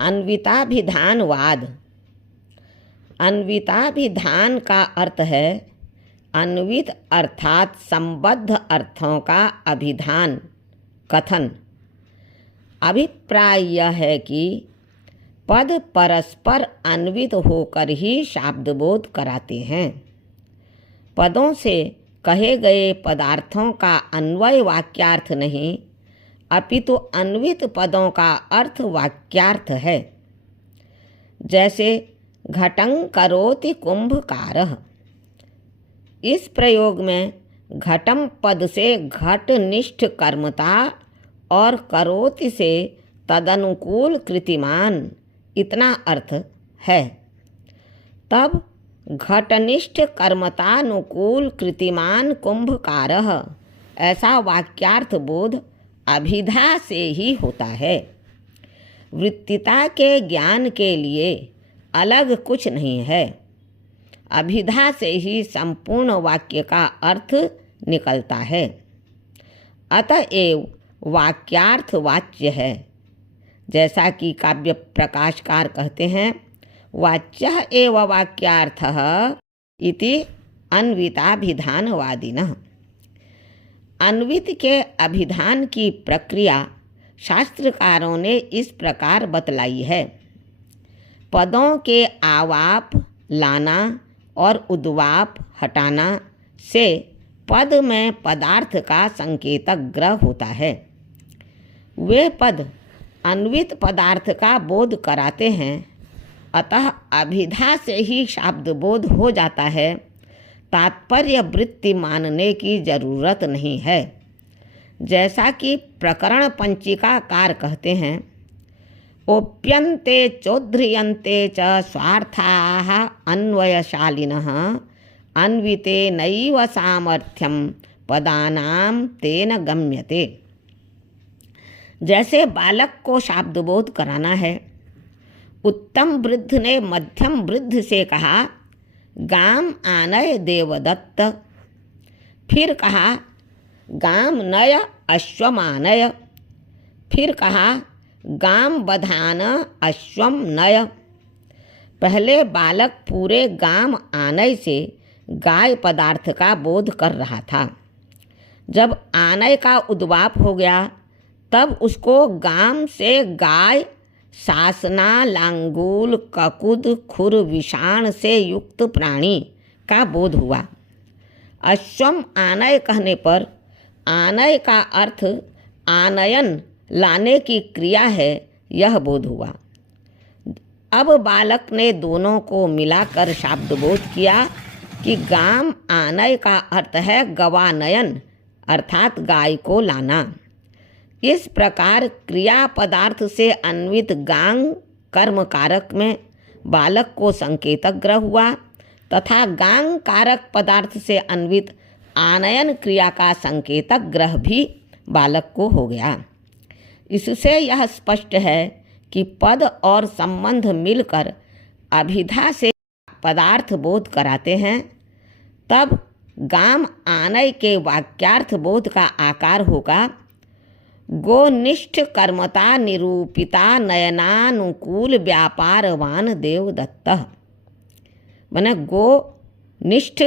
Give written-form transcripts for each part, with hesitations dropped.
अन्विताभिधानवाद। अन्विताभिधान का अर्थ है अन्वित अर्थात संबद्ध अर्थों का अभिधान कथन। अभिप्राय यह है कि पद परस्पर अन्वित होकर ही शाब्दबोध कराते हैं। पदों से कहे गए पदार्थों का अन्वय वाक्यार्थ नहीं, अपितु अन्वित पदों का अर्थ वाक्यार्थ है। जैसे घटं करोति कुंभकारः। इस प्रयोग में घटम पद से घटनिष्ठ कर्मता और करोति से तदनुकूल कृतिमान इतना अर्थ है। तब घटनिष्ठ कर्मतानुकूल कृतिमान कुंभकारः ऐसा वाक्यार्थ बोध अभिधा से ही होता है। वृत्तिता के ज्ञान के लिए अलग कुछ नहीं है। अभिधा से ही संपूर्ण वाक्य का अर्थ निकलता है। अतएव वाक्यार्थ वाच्य है। जैसा कि काव्य प्रकाशकार कहते हैं, वाच्यः एव वाक्यार्थः इति अन्विताभिधानवादिनः। अन्वित के अभिधान की प्रक्रिया शास्त्रकारों ने इस प्रकार बतलाई है। पदों के आवाप लाना और उद्वाप हटाना से पद में पदार्थ का संकेतक ग्रह होता है। वे पद अन्वित पदार्थ का बोध कराते हैं, अतः अभिधा से ही शाब्द बोध हो जाता है। तात्पर्य वृत्ति मानने की जरूरत नहीं है। जैसा कि प्रकरण पंचिकाकार कहते हैं, ओप्यन्ते चोद्ध्रियन्ते च स्वार्थाः अन्वयशालिनः अन्विते नैव सामर्थ्यं पदानां तेन गम्यते। जैसे बालक को शाब्दबोध कराना है, उत्तम वृद्ध ने मध्यम वृद्ध से कहा गाम आनय देवदत्त, फिर कहा गाम नय अश्वमानय, फिर कहा गाम बधान अश्वम नय। पहले बालक पूरे गाम आनय से गाय पदार्थ का बोध कर रहा था। जब आनय का उद्वाप हो गया तब उसको गाम से गाय, सासना, लांगूल, ककुद, खुर, विषाण से युक्त प्राणी का बोध हुआ। अश्वम आनय कहने पर आनय का अर्थ आनयन लाने की क्रिया है, यह बोध हुआ। अब बालक ने दोनों को मिलाकर शाब्दबोध किया कि गाम आनय का अर्थ है गवानयन अर्थात गाय को लाना। इस प्रकार क्रिया पदार्थ से अन्वित गांग कर्म कारक में बालक को संकेतक ग्रह हुआ तथा गांग कारक पदार्थ से अन्वित आनयन क्रिया का संकेतक ग्रह भी बालक को हो गया। इससे यह स्पष्ट है कि पद और संबंध मिलकर अभिधा से पदार्थ बोध कराते हैं। तब गाम आनय के वाक्यार्थ बोध का आकार होगा गोनिष्ठ कर्मता निरूपिता नयनानुकूल व्यापारवान देवदत्त। माने गोनिष्ठ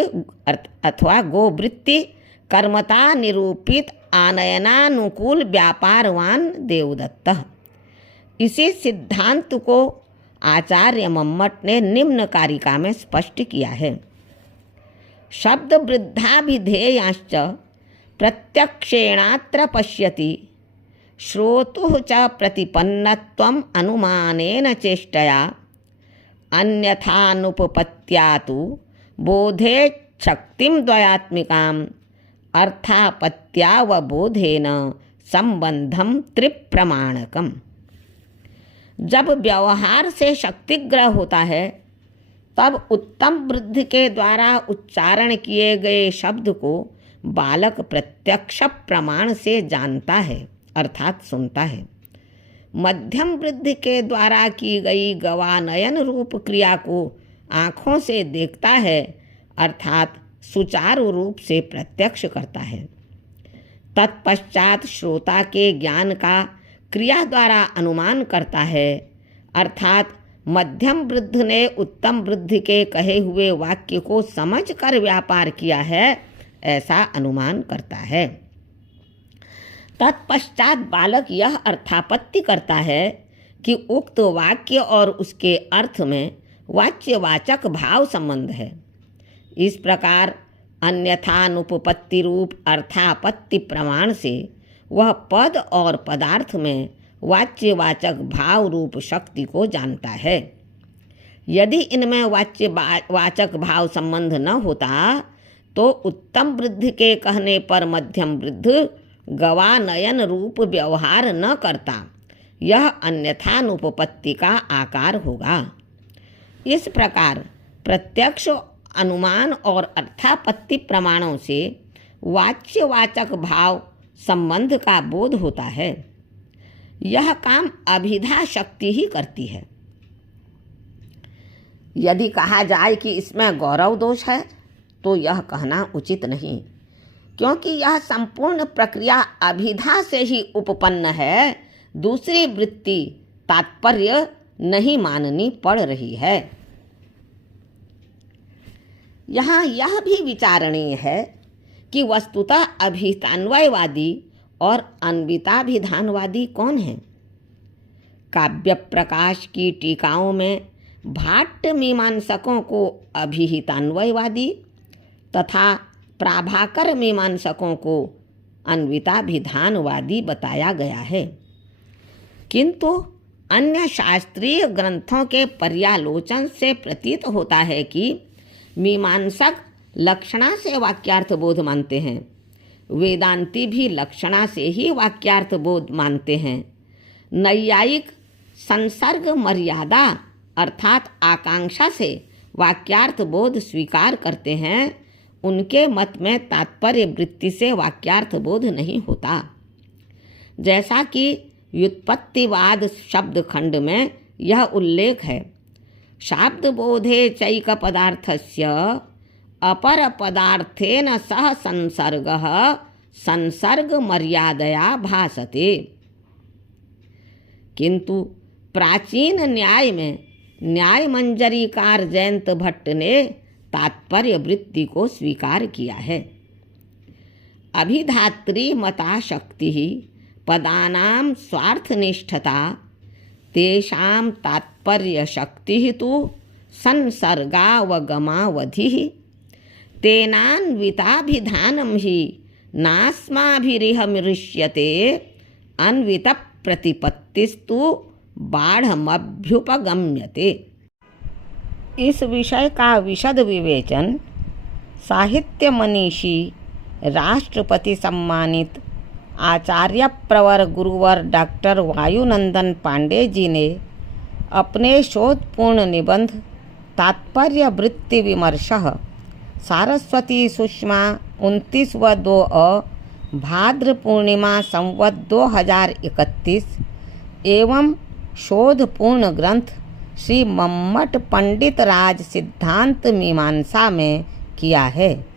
अथवा गोवृत्ति कर्मता निरूपित आनयनानुकूल व्यापारवान देवदत्त। इसी सिद्धांत को आचार्य मम्मट ने निम्न कारिका में स्पष्ट किया है। शब्द वृद्धाभिधेयांश्च प्रत्यक्षेणात्र पश्यति श्रोतुः च प्रतिपन्नत्वम् अनुमानेन चेष्टया अन्यथानुपपत्यातु बोधे शक्तिं द्वयात्मिकाम् अर्थापत्यावबोधेन संबंधम त्रिप्रमाणकम्। जब व्यवहार से शक्तिग्रह होता है तब उत्तम वृद्धि के द्वारा उच्चारण किए गए शब्द को बालक प्रत्यक्ष प्रमाण से जानता है अर्थात सुनता है। मध्यम वृद्धि के द्वारा की गई गवानयन रूप क्रिया को आँखों से देखता है अर्थात सुचारू रूप से प्रत्यक्ष करता है। तत्पश्चात श्रोता के ज्ञान का क्रिया द्वारा अनुमान करता है अर्थात मध्यम वृद्ध ने उत्तम वृद्ध के कहे हुए वाक्य को समझकर व्यापार किया है, ऐसा अनुमान करता है। तत्पश्चात बालक यह अर्थापत्ति करता है कि उक्त वाक्य और उसके अर्थ में वाच्यवाचक भाव संबंध है। इस प्रकार अन्यथानुपपत्ति रूप अर्थापत्ति प्रमाण से वह पद और पदार्थ में वाच्यवाचक भाव रूप शक्ति को जानता है। यदि इनमें वाच्यवाचक भाव संबंध न होता तो उत्तम वृद्ध के कहने पर मध्यम वृद्ध गवानयन रूप व्यवहार न करता। यह अन्यथानुपपत्ति का आकार होगा। इस प्रकार प्रत्यक्ष अनुमान और अर्थापत्ति प्रमाणों से वाच्यवाचक भाव संबंध का बोध होता है। यह काम अभिधा शक्ति ही करती है। यदि कहा जाए कि इसमें गौरव दोष है तो यह कहना उचित नहीं, क्योंकि यह संपूर्ण प्रक्रिया अभिधा से ही उपपन्न है। दूसरी वृत्ति तात्पर्य नहीं माननी पड़ रही है। यहाँ यह भी विचारणीय है कि वस्तुतः अभितान्वयवादी और अन्विताभिधानवादी कौन है। काव्य प्रकाश की टीकाओं में भाट्ट मीमांसकों को अभिहितान्वयवादी तथा प्राभाकर मीमांसकों को अन्विताभिधानवादी बताया गया है, किंतु अन्य शास्त्रीय ग्रंथों के पर्यालोचन से प्रतीत होता है कि मीमांसक लक्षणा से वाक्यार्थ बोध मानते हैं। वेदांती भी लक्षणा से ही वाक्यार्थ बोध मानते हैं। नैयायिक संसर्ग मर्यादा अर्थात आकांक्षा से वाक्यार्थ बोध स्वीकार करते हैं। उनके मत में तात्पर्य वृत्ति से वाक्यार्थ बोध नहीं होता। जैसा कि व्युत्पत्तिवाद शब्द खंड में यह उल्लेख है, शाब्द बोधे चैक पदार्थस्य अपर पदार्थेन सह संसर्गः संसर्ग मर्यादया भासते। किंतु प्राचीन न्याय में न्याय मंजरीकार जयंत भट्ट ने तात्पर्य वृत्ति को स्वीकार किया है। अभिधात्री मता शक्ति पदानां स्वार्थनिष्ठता तेषां तात्पर्य शक्ति तो संसर्गावगमावधि तेनान्विताभिधानं हि नास्माभिरिहमृष्यते अन्वित प्रतिपत्तिस्तु बाढ़मभ्युपगम्यते। इस विषय का विशद विवेचन साहित्य मनीषी राष्ट्रपति सम्मानित आचार्य प्रवर गुरुवर डॉक्टर वायुनंदन पांडे जी ने अपने शोधपूर्ण निबंध तात्पर्य वृत्ति विमर्शः सारस्वती सुषमा 29/2 भाद्र पूर्णिमा संवत 2031 एवं शोधपूर्ण ग्रंथ श्री मम्मट पंडित राज सिद्धांत मीमांसा में किया है।